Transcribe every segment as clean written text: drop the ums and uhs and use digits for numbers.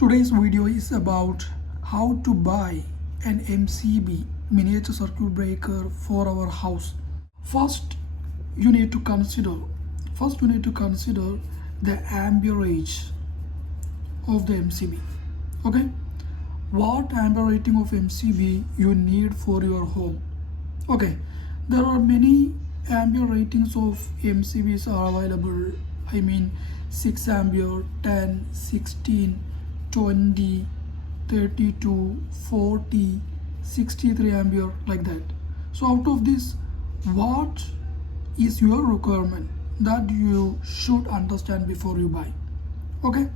Today's video is about how to buy an MCB miniature circuit breaker for our house. First, you need to consider the amperage of the MCB. Okay, what ampere rating of MCB you need for your home? Okay, there are many ampere ratings of MCBs are available. I mean 6 ampere, 10, 16, 20, 32, 40, 63 ampere, like that. So out of this, what is your requirement that you should understand before you buy? Okay,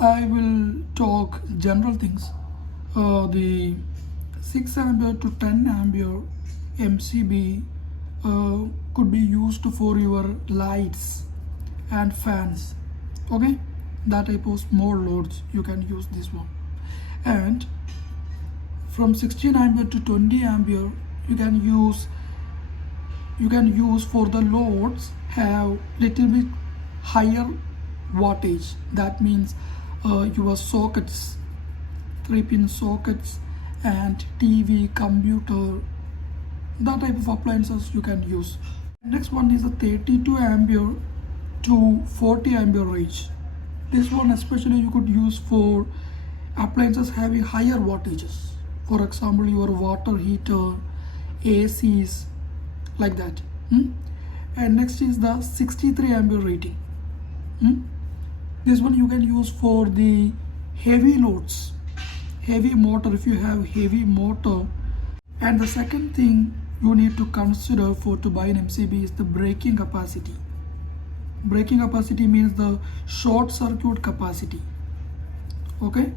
I will talk general things. The 6 ampere to 10 ampere MCB could be used for your lights and fans. Okay, that type of small loads you can use this one. And from 16 ampere to 20 ampere you can use for the loads have little bit higher wattage. That means your sockets, 3-pin sockets and TV, computer, that type of appliances you can use. Next one is a 32 ampere to 40 ampere range. This one especially you could use for appliances having higher wattages. For example, your water heater, ACs, like that. And next is the 63 ampere rating. This one you can use for the heavy loads, heavy motor, if you have heavy motor. And the second thing you need to consider to buy an MCB is the braking capacity. Braking capacity means the short circuit capacity. Okay,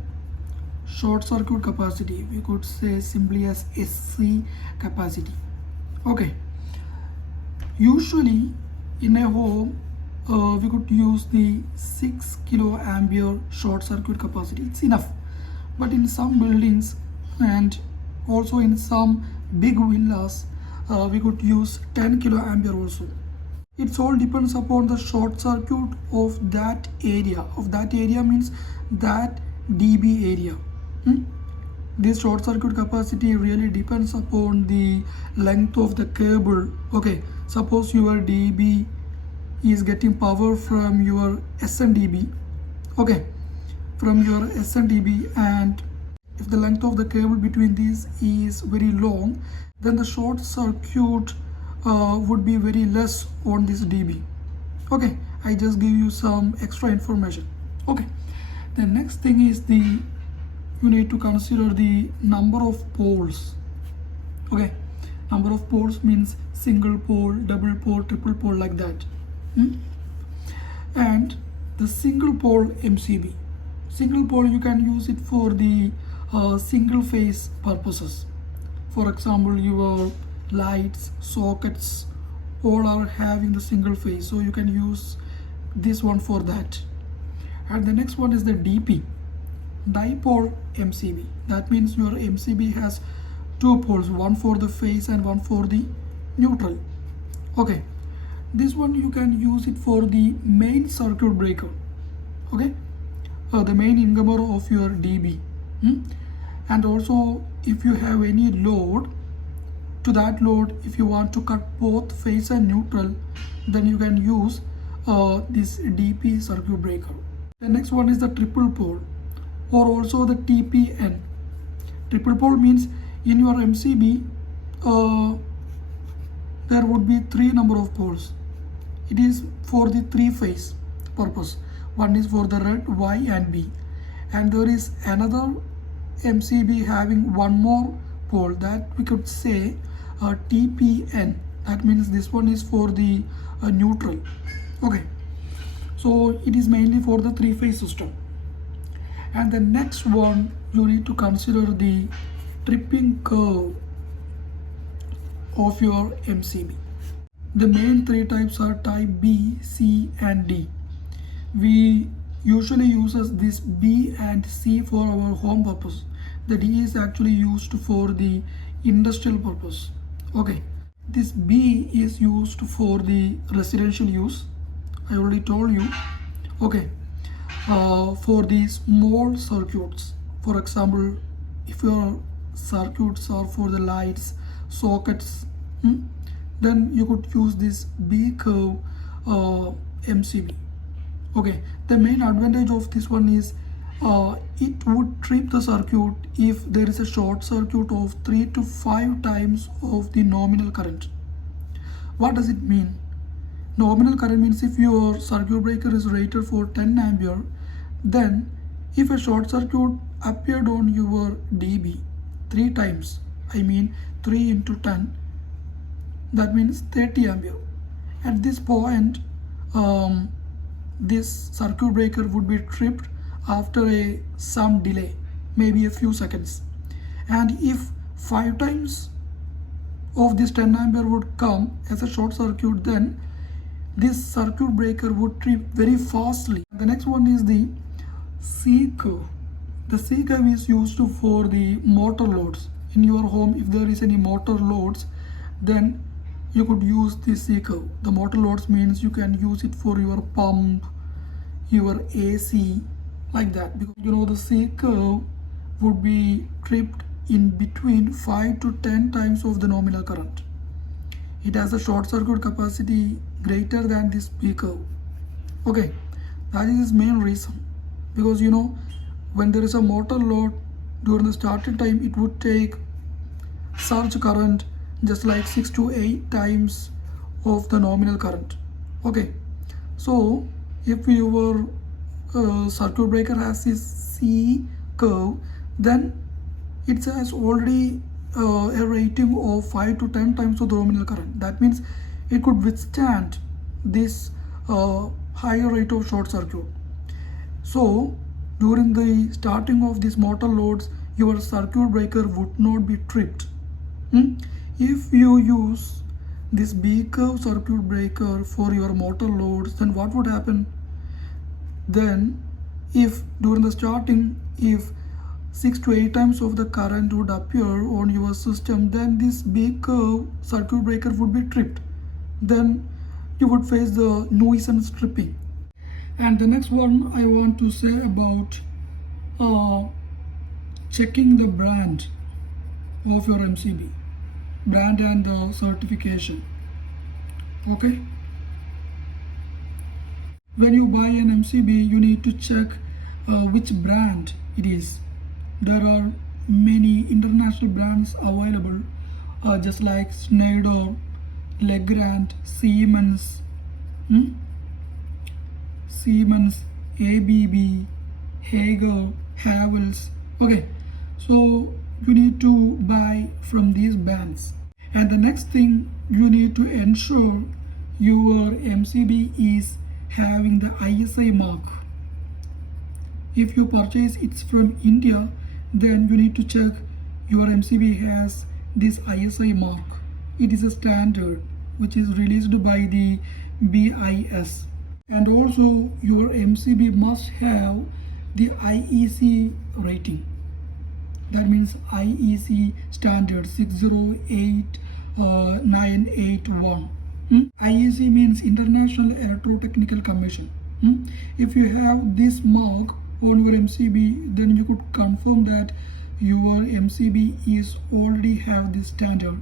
short circuit capacity, we could say simply as SC capacity. Okay, usually in a home we could use the 6 kilo ampere short circuit capacity. It's enough. But in some buildings and also in some big villas we could use 10 kilo ampere also. It all depends upon the short circuit of that area. Means that dB area. This short circuit capacity really depends upon the length of the cable. Okay, suppose your dB is getting power from your SNDB. Okay, from your SNDB, and if the length of the cable between these is very long, then the short circuit would be very less on this dB. Okay, I just give you some extra information. Okay, the next thing is you need to consider the number of poles. Okay, number of poles means single pole, double pole, triple pole, like that. And the single pole MCB, single pole you can use it for the single phase purposes. For example, your lights, sockets, all are having the single phase, so you can use this one for that. And the next one is the DP, dipole MCB. That means your MCB has 2 poles, one for the phase and one for the neutral. Okay, this one you can use it for the main circuit breaker. Okay, the main incomer of your DB. And also if you have any load, to that load, if you want to cut both phase and neutral, then you can use this DP circuit breaker. The next one is the triple pole, or also the TPN. Triple pole means in your MCB there would be 3 number of poles. It is for the 3 phase purpose. One is for the red, Y and B, and there is another MCB having one more pole, that we could say TPN. That means this one is for the neutral. Okay, so it is mainly for the 3-phase system. And the next one, you need to consider the tripping curve of your MCB. The main 3 types are type B, C and D. We usually uses this B and C for our home purpose. The D is actually used for the industrial purpose. Okay, this B is used for the residential use. I already told you. Okay, for the small circuits. For example, if your circuits are for the lights, sockets, then you could use this B curve MCB. Okay, the main advantage of this one is it would trip the circuit if there is a short circuit of 3 to 5 times of the nominal current. What does it mean? Nominal current means if your circuit breaker is rated for 10 ampere, then if a short circuit appeared on your DB 3 times, I mean 3 into 10, that means 30 ampere. At this point, this circuit breaker would be tripped after some delay, maybe a few seconds. And if 5 times of this 10 ampere would come as a short circuit, then this circuit breaker would trip very fastly. The next one is the C curve. The C curve is used for the motor loads. In your home, if there is any motor loads, then you could use the C curve. The motor loads means you can use it for your pump, your AC, like that. Because you know the C curve would be tripped in between 5 to 10 times of the nominal current. It has a short circuit capacity greater than this B curve. Okay, that is its main reason. Because you know, when there is a motor load, during the starting time, it would take surge current just like 6 to 8 times of the nominal current. Okay, so if your circuit breaker has this C curve, then it has already a rating of 5 to 10 times of the nominal current. That means it could withstand this higher rate of short circuit. So during the starting of these motor loads, your circuit breaker would not be tripped. If you use this B curve circuit breaker for your motor loads, then what would happen? Then if during the starting, if 6 to 8 times of the current would appear on your system, then this B curve circuit breaker would be tripped. Then you would face the nuisance tripping. And the next one I want to say about checking the brand of your MCB, brand and certification. Okay, when you buy an MCB, you need to check which brand it is. There are many international brands available, just like Schneider, Legrand, Siemens, ABB, Hager, Havels. Okay, so you need to buy from these brands. And the next thing, you need to ensure your MCB is having the ISI mark. If you purchase it from India, then you need to check your MCB has this ISI mark. It is a standard which is released by the BIS. And also your MCB must have the IEC rating. That means IEC standard 608981. IEC means International Electrotechnical Commission. If you have this mark on your MCB, then you could confirm that your MCB is already have this standard.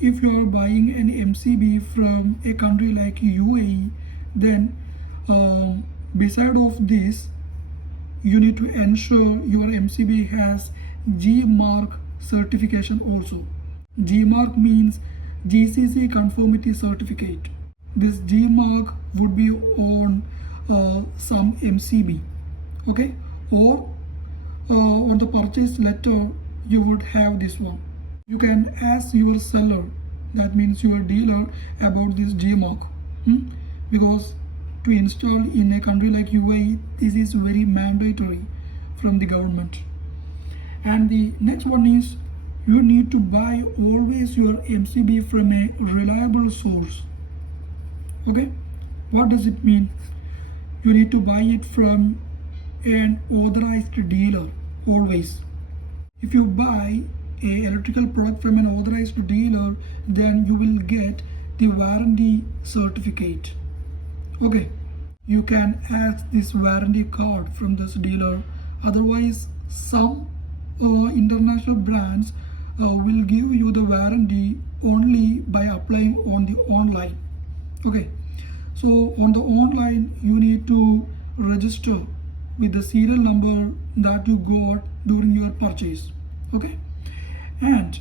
If you are buying an MCB from a country like UAE, then beside of this, you need to ensure your MCB has G mark certification also. G mark means GCC conformity certificate. This G mark would be on some MCB, okay, or on the purchase letter you would have this one. You can ask your seller, that means your dealer, about this G mark, because to install in a country like UAE, this is very mandatory from the government. And the next one is, you need to buy always your MCB from a reliable source. Okay, what does it mean? You need to buy it from an authorized dealer always. If you buy a electrical product from an authorized dealer, then you will get the warranty certificate. Okay, you can ask this warranty card from this dealer. Otherwise, some international brands will give you the warranty only by applying on the online. Okay, so on the online you need to register with the serial number that you got during your purchase. Okay, and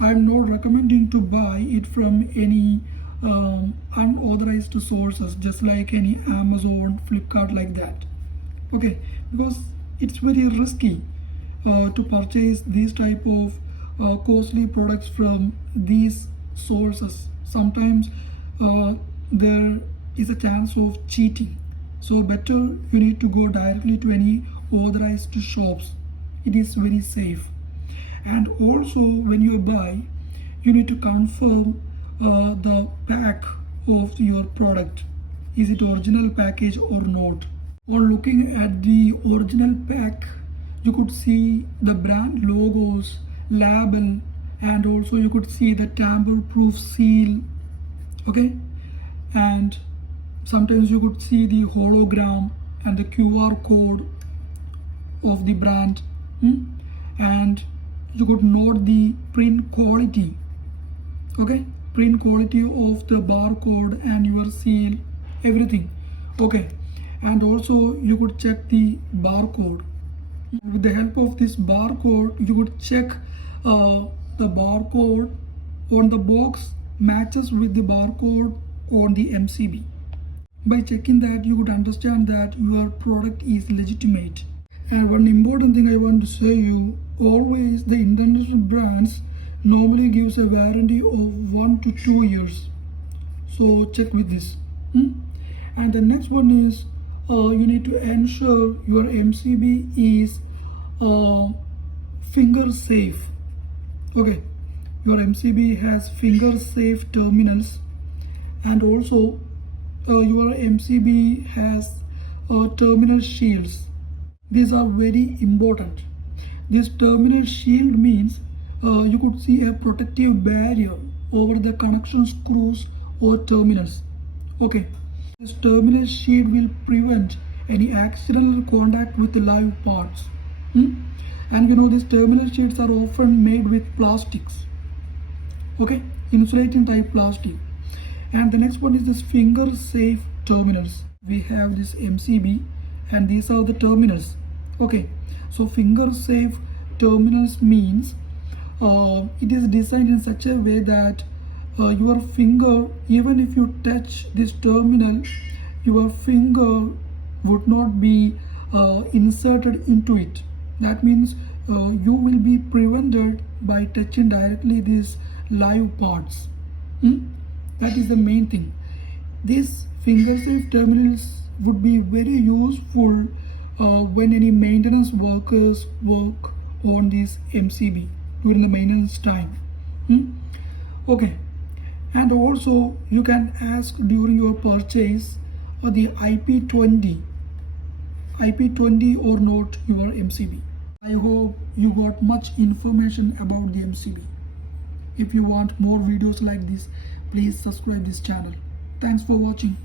I'm not recommending to buy it from any unauthorized sources, just like any Amazon, Flipkart, like that. Okay, because it's very risky to purchase these type of costly products from these sources. Sometimes there is a chance of cheating, so better you need to go directly to any authorized shops. It is very safe. And also, when you buy, you need to confirm the pack of your product. Is it original package or not? On looking at the original pack, you could see the brand logos, label, and also you could see the tamper-proof seal. Okay, and sometimes you could see the hologram and the QR code of the brand, and you could note the print quality. Okay, print quality of the barcode and your seal, everything. Okay, and also you could check the barcode. With the help of this barcode, you could check the barcode on the box matches with the barcode on the MCB. By checking that, you could understand that your product is legitimate. And one important thing I want to say you, always the international brands normally gives a warranty of 1 to 2 years. So check with this. And the next one is you need to ensure your MCB is finger safe. Okay, your MCB has finger safe terminals, and also your MCB has terminal shields. These are very important. This terminal shield means you could see a protective barrier over the connection screws or terminals. Okay, this terminal shield will prevent any accidental contact with the live parts. And you know, these terminal sheets are often made with plastics. Okay, insulating type plastic. And the next one is this finger safe terminals. We have this MCB and these are the terminals. Okay, so finger safe terminals means it is designed in such a way that your finger, even if you touch this terminal, your finger would not be inserted into it. That means you will be prevented by touching directly these live parts. That is the main thing. These finger safe terminals would be very useful when any maintenance workers work on this MCB during the maintenance time. Okay, and also you can ask during your purchase the IP20 or not your MCB. I hope you got much information about the MCB. If you want more videos like this, please subscribe this channel. Thanks for watching.